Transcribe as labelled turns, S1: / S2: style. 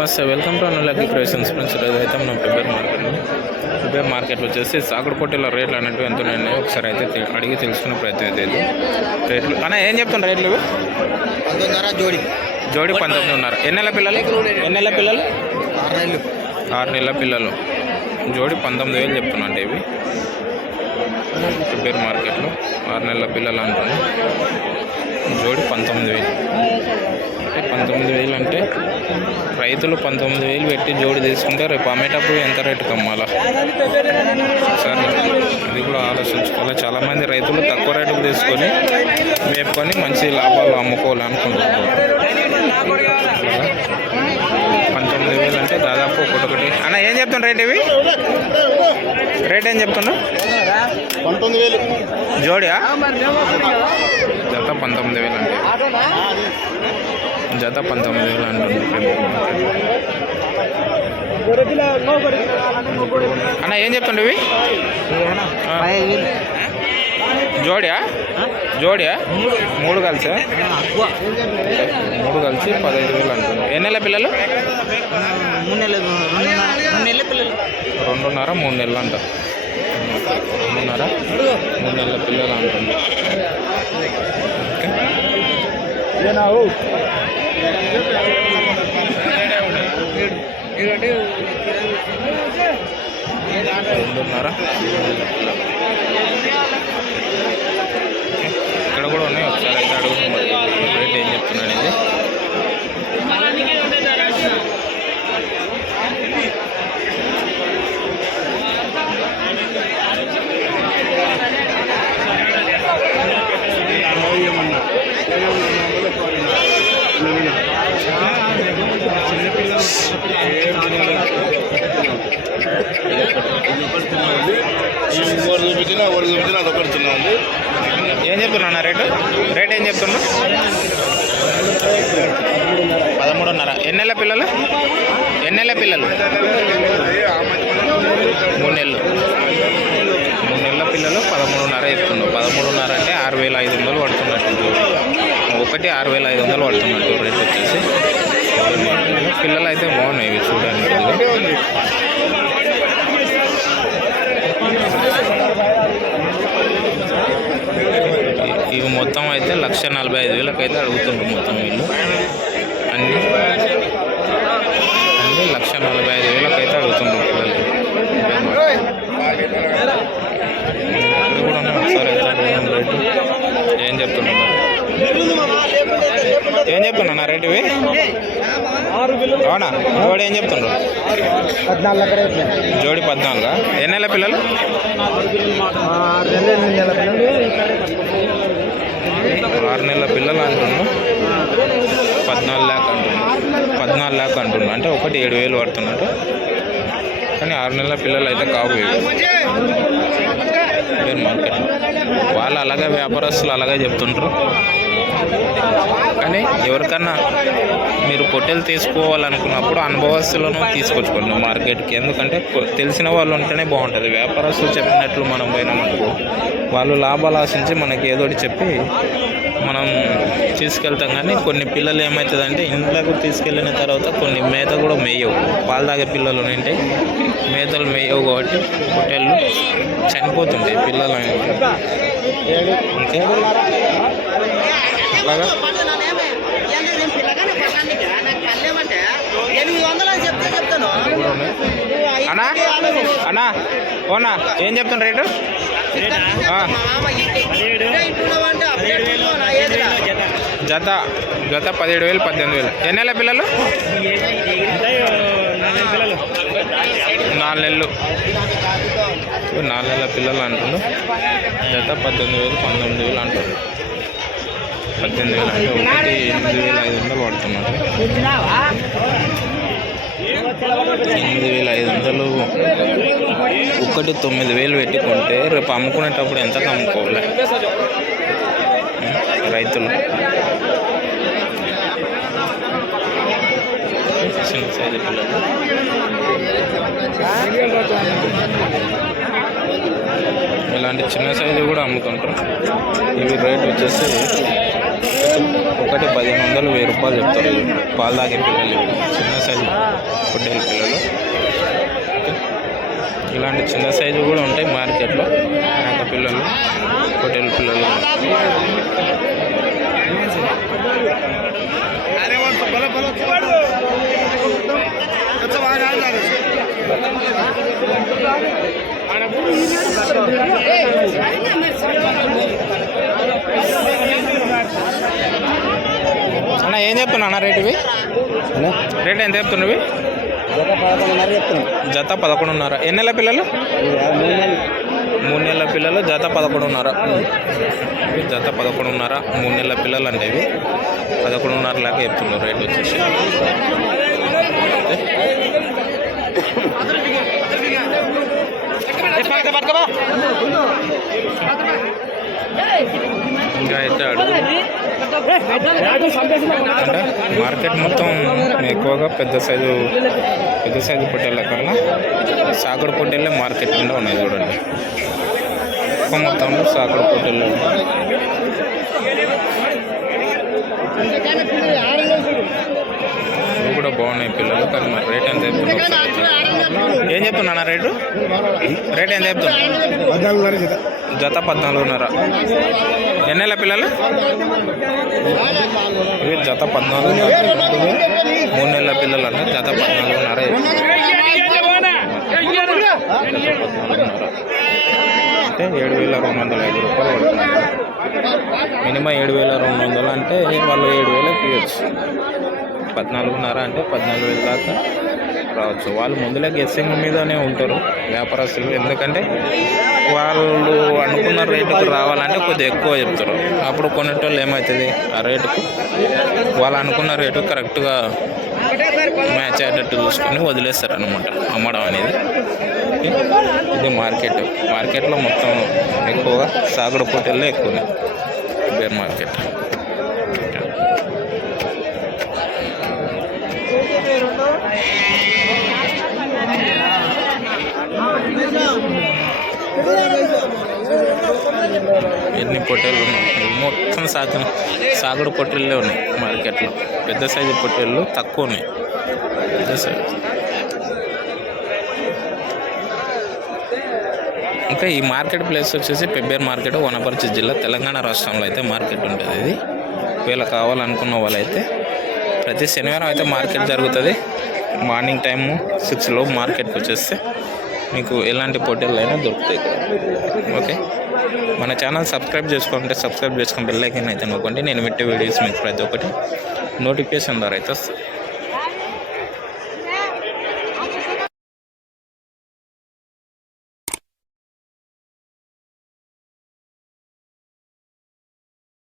S1: నమస్తే welcome to Anulaki creations friends ఈరోజు అయితే మనం ప్రిపేర్ మార్కెట్ ప్రిపేర్ మార్కెట్ వచ్చేసి సాకుడు పొట్టిల రేట్లు అనేవి ఎంత ఉన్నాయో ఒకసారి అయితే అడిగి తెలుసుకునే ప్రయత్నం అయితే. రేట్లు అన్న ఏం చెప్తున్నారు రేట్లు?
S2: పంతొమ్మిదిన్నర జోడి.
S1: జోడి పంతొమ్మిది ఉన్నారు ఎన్ని నెలల పిల్లలు? ఎన్ని నెలల పిల్లలు?
S2: ఆరు నెలలు.
S1: ఆరు నెలల పిల్లలు. జోడి పంతొమ్మిది వేలు చెప్తున్నా అంటే ఇవి. ప్రిపేర్ మార్కెట్లో ఆరు నెలల పిల్లలు అంటున్నా. జోడి పంతొమ్మిది వేలు. అంటే పంతొమ్మిది వేలు అంటే రైతులు పంతొమ్మిది వేలు పెట్టి జోడి తీసుకుంటే రేపు అమ్మేటప్పుడు ఎంత రేటు కమ్మాలా? సరే అది కూడా ఆలోచించుకోవాలి. చాలామంది రైతులు తక్కువ రేటుకు తీసుకొని మేపుకొని మంచి లాభాలు అమ్ముకోవాలి అనుకుంటున్నారు. పంతొమ్మిది వేలు అంటే దాదాపు ఒకటొకటి. అన్న ఏం చెప్తున్నా రేట్ ఇవి? రేట్ ఏం చెప్తున్నా
S2: పంతొమ్మిది వేలు.
S1: జోడియా? జత పంతొమ్మిది వేలు అంటే. జత పంతొమ్మిది వేలు అంటుంది అన్న ఏం చెప్తుండే ఇవి ఆ. జోడియా జోడియా మూడు కలిసా మూడు కలిసి పదహైదు వేలు అంటుంది ఎన్ని నెలల పిల్లలు
S2: మూడు నెలలు రెండు నెలల పిల్లలు
S1: రెండున్నర మూడు నెలలు అంట రెండున్నర మూడు నెలల పిల్లలు అంటుంది రెండున్నర ఇక్కడ కూడా ఉన్నాయి ఒకసారి అయితే అడుగుతాం రేట్ ఏం చెప్తున్నాడు ఇది ఏమన్నా
S2: ఒకటి చూపించినా ఒకటి చూపించినా అది ఒకటి చిన్న ఉంది
S1: ఏం చెప్తున్నా రేటు? రేట్ ఏం చెప్తున్నా పదమూడున్నర. ఎన్ని పిల్లలు? ఎన్ని పిల్లలు? మూడు నెలలు. మూడు నెలల పిల్లలు పదమూడున్నర చెప్తున్నావు పదమూడున్నర అంటే ఆరు వేల ఐదు వందలు పడుతున్నట్టు. ఒకటి ఆరు వేల ఐదు వందలు పడుతున్నట్టు రేట్ వచ్చేసి. పిల్లలు అయితే బాగున్నాయి ఇవి చూడడానికి కొద్దిగా. ఇ- ఇవి మొత్తం అయితే లక్ష నలభై ఐదు వేలకు అయితే అడుగుతుండ్రు మొత్తం వీళ్ళు అన్ని. అన్ని లక్ష నలభై ఐదు వేలకు అయితే అడుగుతుండ్రు పిల్లలు. కూడా ఒకసారి రేటు. ఏం చెప్తున్నా ఏం చెప్తున్నా రేటు ఇవి? అవునా? జోడి ఏం
S2: ఎకరా
S1: జోడి పద్నాలుగా? ఎన్ని నెలల పిల్లలు.
S2: ఆరు నెలలు పిల్లలు
S1: అంటున్నాను పద్నాలుగు ల్యాక్ అంటున్నాను పద్నాలుగు ల్యాక్ అంటున్నాను అంటే ఒకటి ఏడు వేలు పడుతున్నట్టు. కానీ ఆరు నెలల పిల్లలు అయితే కావు మార్కెట్? వాళ్ళు అలాగే వ్యాపారస్తులు అలాగే చెప్తుంటారు కానీ ఎవరికన్నా మీరు పొట్టెలు తీసుకోవాలనుకున్నప్పుడు అనుభవస్తులను తీసుకొచ్చుకోండి మార్కెట్కి. ఎందుకంటే కొ- తెలిసిన వాళ్ళు ఉంటేనే బాగుంటుంది. వ్యాపారస్తులు చెప్పినట్లు మనం పోయినామనుకో వాళ్ళు లాభాలు ఆశించి మనకి ఏదోటి చెప్పి మనం తీసుకెళ్తాం. కానీ కొన్ని పిల్లలు ఏమవుతుందంటే ఇంట్లోకి తీసుకెళ్ళిన తర్వాత కొన్ని మేత కూడా మేయవు. పాలు తాగే పిల్లలు ఉంటే మేతలు మేయవు కాబట్టి పొట్టేళ్ళు చనిపోతుంటాయి పిల్లలు. అనేవి. అలాగా
S2: ఎనిమిది వందలు అని చెప్తే చెప్తాను
S1: కూడా ఉన్నాయి. అన్నా? అన్నా ఓనా ఏం చెప్తున్నా రేటు? జత జత పదిహేడు వేలు పద్దెనిమిది వేలు. ఎన్ని నెలల పిల్లలు? నాలుగు నెలలు. నాలుగు నెలల పిల్లలు అంటుండ్రు జత పద్దెనిమిది వేలు పంతొమ్మిది వేలు అంటారు పద్దెనిమిది వేలు అంటే ఒకటి ఎనిమిది వేల ఐదు వందలు పడుతున్నారు. ఒకటి తొమ్మిది వేలు పెట్టుకుంటే రేపు అమ్ముకునేటప్పుడు ఎంత అమ్ముకోవాలి? రైతులు. చిన్న సైజు పిల్లలు. ఇలాంటి చిన్న సైజు కూడా అమ్ముకుంటారు. ఇవి రేట్ వచ్చేసి ఒకటి పదిహేను వందలు వెయ్యి రూపాయలు చెప్తారు. పాలు తాగే పిల్లలు చిన్న సైజు. పొట్టేలు పిల్లలు. ఇలాంటి చిన్న సైజు కూడా ఉంటాయి మార్కెట్లో. మేక పిల్లలు పొట్టేలు పిల్లలు. అన్న ఏం చెప్తున్నా అన్న రేట్ ఇవి? రేట్ ఎంత చెప్తున్నవి జత పదకొండున్నర ఎన్ని నెలల పిల్లలు? మూడు నెలల. పిల్లలు జత పదకొండున్నర. జత పదకొండున్నర మూడు నెలల పిల్లలు అంటే ఇవి. పదకొండున్నర లాగా చెప్తున్నారు రేట్ వచ్చేసి. ఇంకా అయితే అడుగు. మార్కెట్ మొత్తం ఎక్కువగా పెద్ద సైజు పెద్ద సైజు పొట్టేళ్ళ కన్నా సాగుడు పొట్టేళ్ళే మార్కెట్ కింద ఉన్నాయి చూడండి. ఎక్కువ మొత్తంలో సాగుడు పొట్టేళ్ళు బాగున్నాయి పిల్లలు కానీ మరి రేట్ ఎంత. ఏం చెప్తున్నా రేటు? రేట్ ఎంత చెప్తున్నా జత పద్నాలుగున్నర. ఎన్ని నెలల పిల్లలు? ఇవి జత పద్నాలుగు మూడు నెలల పిల్లలు అంటే జత పద్నాలుగున్నర. అంటే ఏడు వేల రెండు వందల ఐదు రూపాయలు మినిమం ఏడు వేల రెండు వందలు అంటే వాళ్ళు ఏడు వేలకు ఇవ్వచ్చు. పద్నాలుగున్నర అంటే పద్నాలుగు వేల దాకా రావచ్చు. వాళ్ళు ముందులే గెస్సింగ్ మీదనే ఉంటారు వ్యాపారస్తులు. ఎందుకంటే వాళ్ళు అనుకున్న రేటుకు రావాలంటే కొద్దిగా ఎక్కువ చెప్తారు. అప్పుడు కొనేటోళ్ళు ఏమవుతుంది ఆ రేటుకు వాళ్ళు అనుకున్న రేటు కరెక్ట్గా మ్యాచ్ అయ్యేటట్టు చూసుకొని వదిలేస్తారు అనమాట అమ్మడం అనేది. ఇది మార్కెట్. మార్కెట్లో మొత్తం ఎక్కువగా సాగుడు పోటీల్లో ఎక్కువ బేర్ మార్కెట్. ఎన్ని పొట్టేళ్ళు ఉన్నాయి? మొత్తం సాగు సాగుడు పొట్టేళ్ళే ఉన్నాయి మార్కెట్లో. పెద్ద సైజు పొట్టేళ్ళు తక్కువ ఉన్నాయి. పెద్ద సైజు. ఇంకా ఈ మార్కెట్ ప్లేస్ వచ్చేసి పెబ్బేర్ మార్కెట్ వనపర్తి జిల్లా తెలంగాణ రాష్ట్రంలో అయితే మార్కెట్ ఉంటుంది ఇది. వీళ్ళ కావాలనుకున్న వాళ్ళైతే ప్రతి శనివారం అయితే మార్కెట్ జరుగుతుంది. మార్నింగ్ టైము సిక్స్లో మార్కెట్కి వచ్చేస్తే మీకు ఎలాంటి పొట్టేళ్ళు అయినా దొరుకుతాయి ఓకే? మన ఛానల్ సబ్స్క్రైబ్ చేసుకుంటే సబ్స్క్రైబ్ చేసుకుని బెల్ ఐకన్ అయితే నొక్కండి. నేను పెట్టే వీడియోస్ మీకు ప్రతి ఒక్కటి నోటిఫికేషన్ ద్వారా అయితే వస్తాయి.